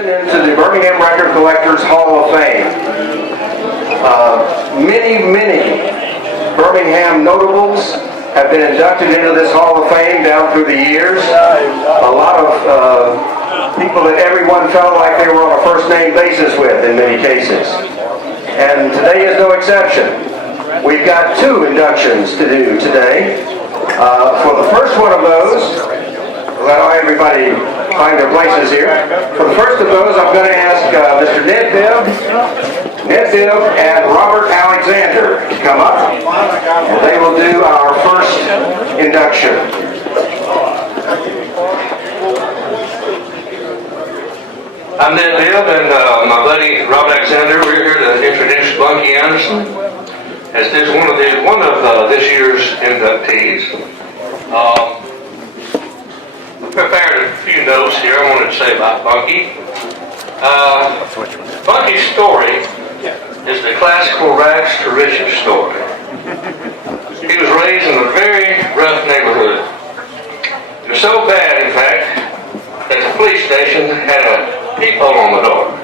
Into the Birmingham Record Collectors Hall of Fame. Many Birmingham notables have been inducted into this Hall of Fame down through the years. A lot of people that everyone felt like they were on a first-name basis with in many cases. And today is no exception. We've got 2 inductions to do today. For the first one of those, let everybody find their places here. For the first of those, I'm going to ask Mr. Ned Bibb and Robert Alexander to come up. And they will do our first induction. I'm Ned Bibb and my buddy Robert Alexander. We're here to introduce Bunky Anderson as one of this year's inductees. Prepared a few notes here I wanted to say about Bunky. Bunky's story is the classical rags to riches story. He was raised in a very rough neighborhood. It was so bad, in fact, that the police station had a peephole on the door.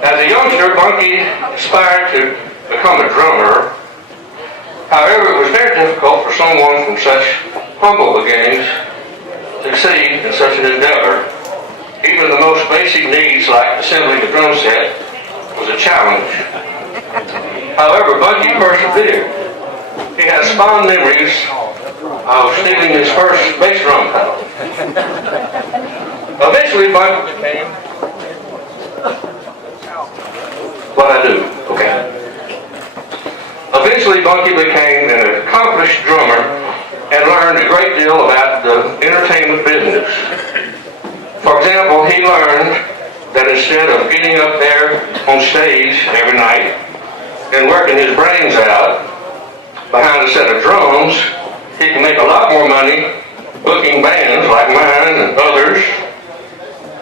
As a youngster, Bunky aspired to become a drummer. However, it was very difficult for someone from such humble beginnings succeed in such an endeavor. Even the most basic needs like assembling a drum set was a challenge. However, Bunky persevered. He has fond memories of stealing his first bass drum pedal. Eventually, Bunky became what I do. Okay. Eventually, Bunky became an accomplished drummer and learned a great deal about the entertainment business. For example, he learned that instead of getting up there on stage every night and working his brains out behind a set of drums, he can make a lot more money booking bands like mine and others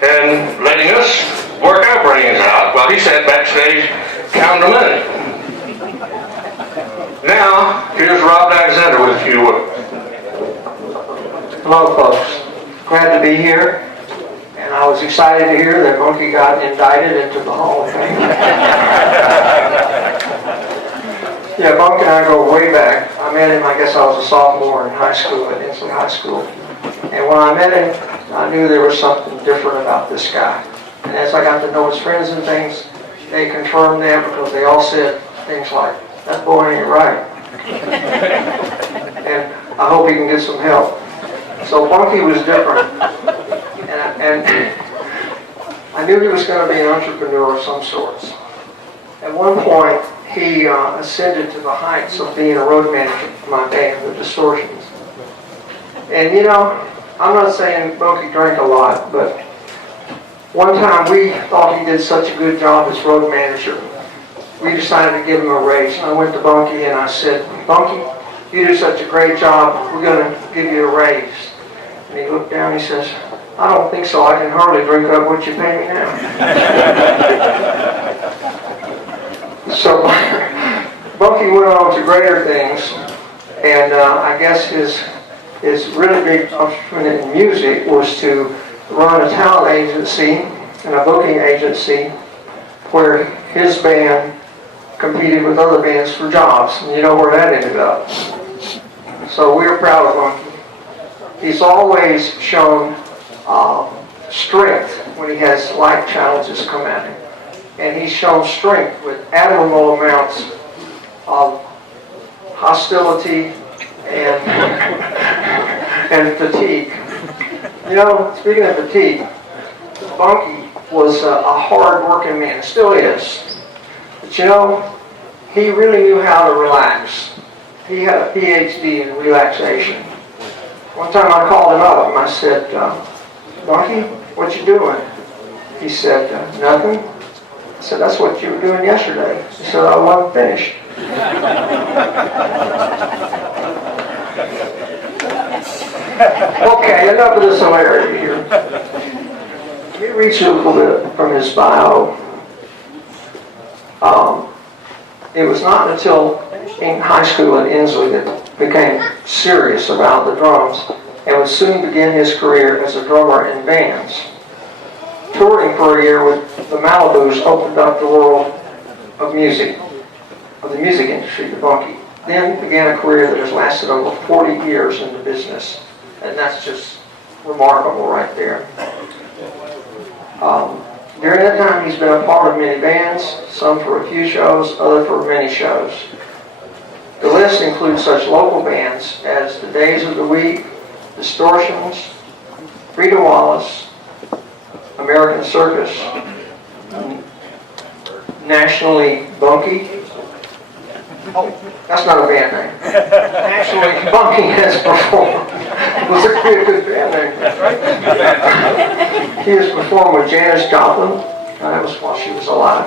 and letting us work our brains out while he sat backstage counting the money. Now, here's Rob Alexander with a few words. Hello, folks. Glad to be here, and I was excited to hear that Bunky got indicted into the Hall of Fame. Yeah, Bunky and I go way back. I met him, I guess I was a sophomore in high school at Inslee High School. And when I met him, I knew there was something different about this guy. And as I got to know his friends and things, they confirmed that because they all said things like, "That boy ain't right." And I hope he can get some help. So Bunky was different, and I knew he was going to be an entrepreneur of some sorts. At one point, he ascended to the heights of being a road manager for my band, The Distortions. And you know, I'm not saying Bunky drank a lot, but one time we thought he did such a good job as road manager, we decided to give him a raise. And I went to Bunky and I said, "Bunky, you do such a great job, we're going to give you a raise." And he looked down and he says, "I don't think so. I can hardly drink up what you pay me now." So Bunky went on to greater things, and I guess his really big accomplishment in music was to run a talent agency and a booking agency where his band competed with other bands for jobs, and you know where that ended up. So we're proud of Bunky. He's always shown strength when he has life challenges come at him. And he's shown strength with admirable amounts of hostility and fatigue. You know, speaking of fatigue, Bunky was a hard-working man, still is. But you know, he really knew how to relax. He had a PhD in relaxation. One time I called him up and I said, "Bunky, what you doing?" He said, "Nothing." I said, "That's what you were doing yesterday." He said, "I wasn't finished." Okay, enough of this hilarity here. Let me read you a little bit from his bio. It was not until in high school at Inslee that he became serious about the drums and would soon begin his career as a drummer in bands. Touring touring for a year with the Malibus opened up the world of music, of the music industry to Bunky. Then began a career that has lasted over 40 years in the business, and that's just remarkable right there. During that time, he's been a part of many bands, some for a few shows, other for many shows. The list includes such local bands as the Days of the Week, Distortions, Freda Wallace, American Cyrkus, nationally Bunky. Oh, that's not a band name. Nationally, Bunky has performed. It was a good band name. He has performed with Janis Joplin, that was while she was alive,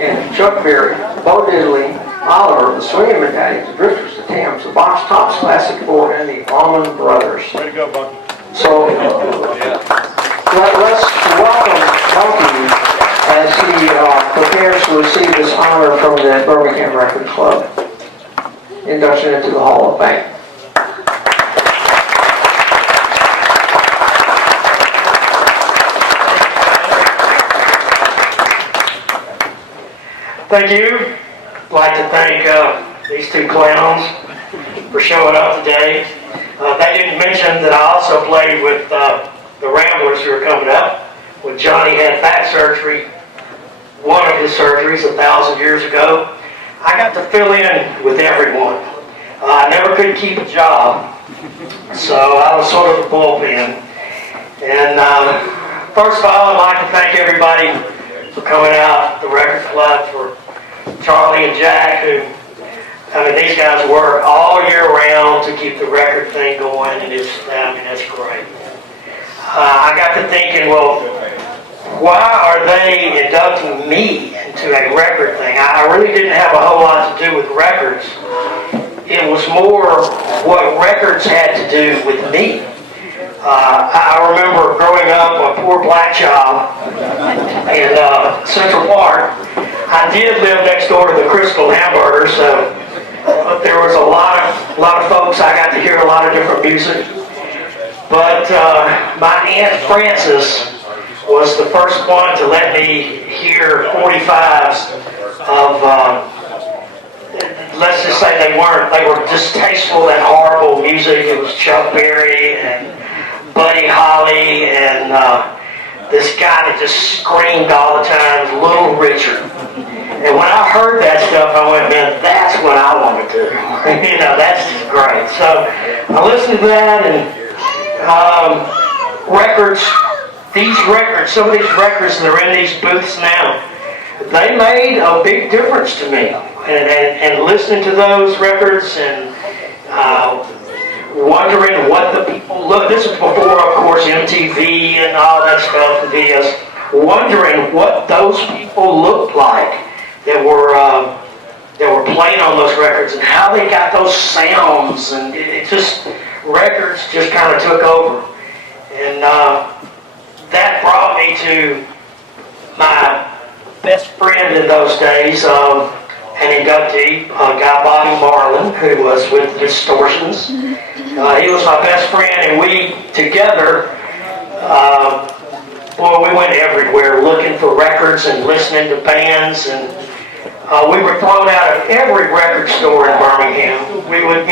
and Chuck Berry, Bo Diddley, Oliver, the Swingin Medallions, the Drifters, the Tams, the Box Tops, Classic Four, and the Allman Brothers. Way to go, Bunky. So, let's welcome Bunky as he prepares to receive this honor from the Birmingham Record Club. Induction into the Hall of Fame. Thank you. I'd like to thank these two clowns for showing up today. They didn't mention that I also played with the Ramblers who are coming up. When Johnny had back surgery, one of his surgeries 1,000 years ago, I got to fill in with everyone. I never could keep a job, so I was sort of the bullpen. And first of all, I'd like to thank everybody for coming out, the record club, for Charlie and Jack, who, these guys work all year round to keep the record thing going, and that's great. I got to thinking, well, why are they inducting me into a record thing? I really didn't have a whole lot to do with records. It was more what records had to do with me. I remember growing up a poor black child in Central Park. I did live next door to the Crystal Hamburger, so there was a lot of folks. I got to hear a lot of different music. But my Aunt Frances was the first one to let me hear 45s of, let's just say they were distasteful and horrible music. It was Chuck Berry and Buddy Holly and this guy that just screamed all the time, Little Richard. And when I heard that stuff, I went, man, that's what I want to do. That's just great. So I listened to that, and records, some of these records that are in these booths now, they made a big difference to me. And listening to those records and wondering what the people look. This is before, of course, MTV and all that stuff, and videos. Wondering what those people looked like that were playing on those records and how they got those sounds, and records just kind of took over. And that brought me to my best friend in those days, an inductee, a guy, Bobby Marlin, who was with the Distortions. He was my best friend, and we together, we went everywhere looking for records and listening to bands, and we were thrown out of every record store in Birmingham. We would,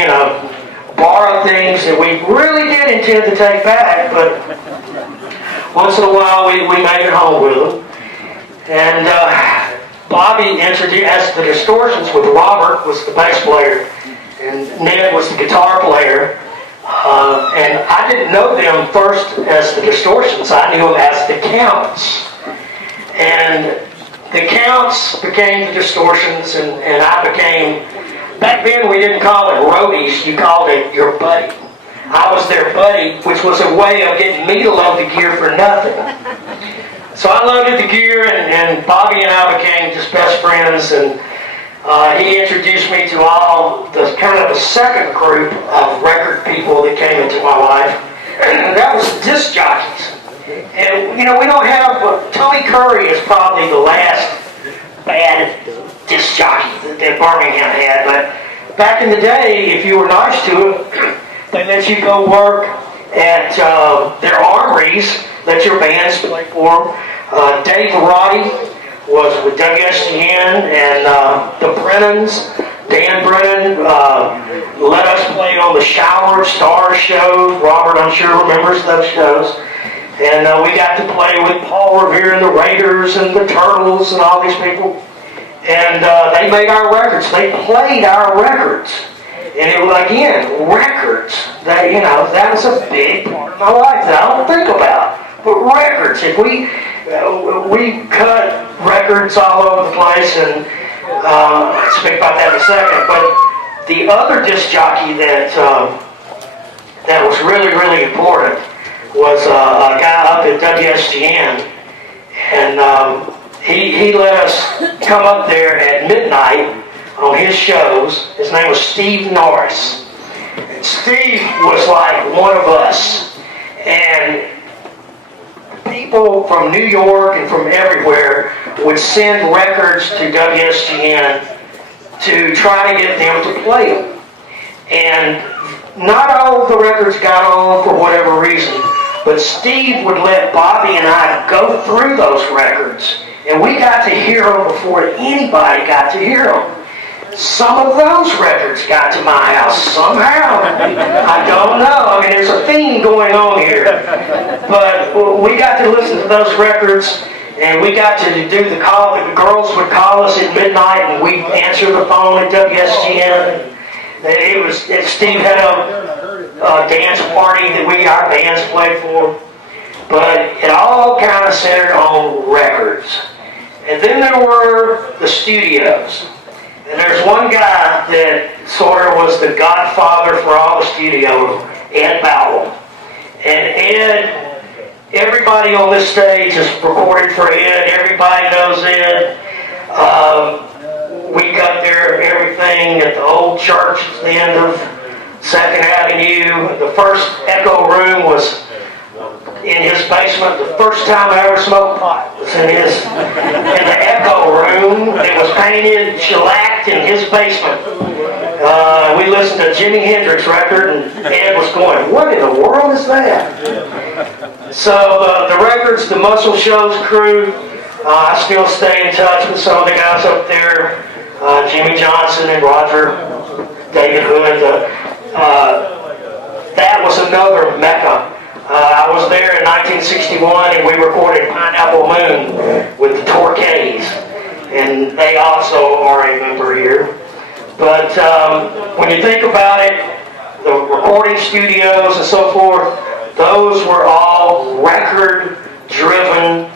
borrow things that we really did intend to take back, but once in a while we made it home with them. And Bobby introduced as the Distortions with Robert was the bass player, and Ned was the guitar player. And I didn't know them first as the Distortions. I knew them as the Counts. And the Counts became the Distortions, and I became, back then we didn't call it roadies, you called it your buddy. I was their buddy, which was a way of getting me to load the gear for nothing. So I loaded the gear, and Bobby and I became just best friends, and he introduced me to all the kind of the second group of record people that came into my life, and that was disc jockeys. And, we don't have, Tony Curry is probably the last bad disc jockey that Birmingham had, but back in the day, if you were nice to them, they let you go work at their armories, let your bands play for them. Dave Roddy was with WSGN, and the Brennans, Dan Brennan, let us play on the Shower Star shows. Robert, I'm sure, remembers those shows. And we got to play with Paul Revere and the Raiders and the Turtles and all these people. And they made our records. They played our records. And it was, again, records. That, you know, that was a big part of my life that I don't think about. But records, if we cut records all over the place, and I'll speak about that in a second. But the other disc jockey that was really, really important was a guy up at WSGN, and he let us come up there at midnight on his shows. His name was Steve Norris. And Steve was like one of us, and people from New York and from everywhere would send records to WSGN to try to get them to play them. And not all of the records got on for whatever reason, but Steve would let Bobby and I go through those records, and we got to hear them before anybody got to hear them. Some of those records got to my house somehow. I don't know. I mean, there's a theme going on here. But we got to listen to those records, and we got to do the call. The girls would call us at midnight, and we'd answer the phone at WSGN. Steve had a dance party that our bands played for. But it all kind of centered on records. And then there were the studios. And there's one guy that sort of was the godfather for all the studios, Ed Bowell. And Ed, everybody on this stage has recorded for Ed. Everybody knows Ed. We got there, everything at the old church at the end of 2nd Avenue. The first Echo room was in his basement. The first time I ever smoked pot was in the Echo room. It was painted, shellacked in his basement. We listened to Jimi Hendrix record, and Ed was going, "What in the world is that?" So the records, the Muscle Shows crew, I still stay in touch with some of the guys up there, Jimmy Johnson and Roger, David Hood. That was another mecca. I was there in 1961, and we recorded Pineapple Moon with the Torquays, and they also are a member here. But when you think about it, the recording studios and so forth, those were all record-driven,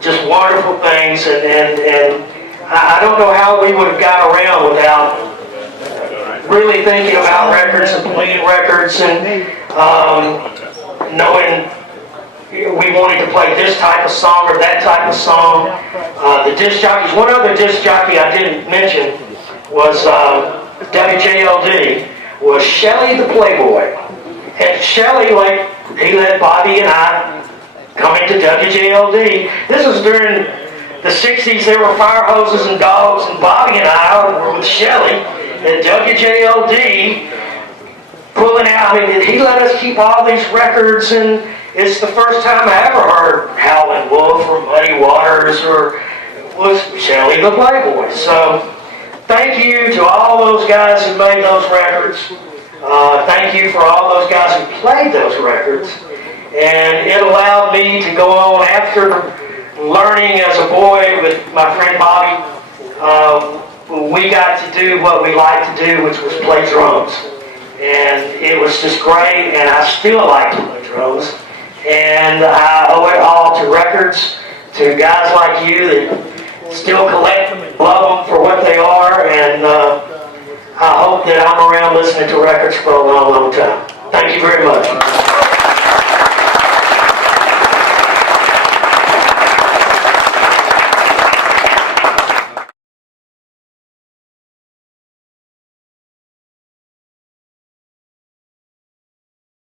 just wonderful things, and I don't know how we would have got around without really thinking about records and playing records and knowing we wanted to play this type of song or that type of song. The disc jockeys, one other disc jockey I didn't mention was WJLD, was Shelley the Playboy. And Shelley, he let Bobby and I come into WJLD. This was during the 60s. There were fire hoses and dogs, and Bobby and I were with Shelley at WJLD pulling out. I mean, he let us keep all these records, and it's the first time I ever heard Howlin Wolf or Muddy Waters or was Shelley the Playboy. So thank you to all those guys who made those records. Thank you for all those guys who played those records. And it allowed me to go on after learning as a boy with my friend Bobby. We got to do what we liked to do, which was play drums. And it was just great, and I still like to play drums. And I owe it all to records, to guys like you that still collect them and love them for what they are, and I hope that I'm around listening to records for a long, long time. Thank you very much.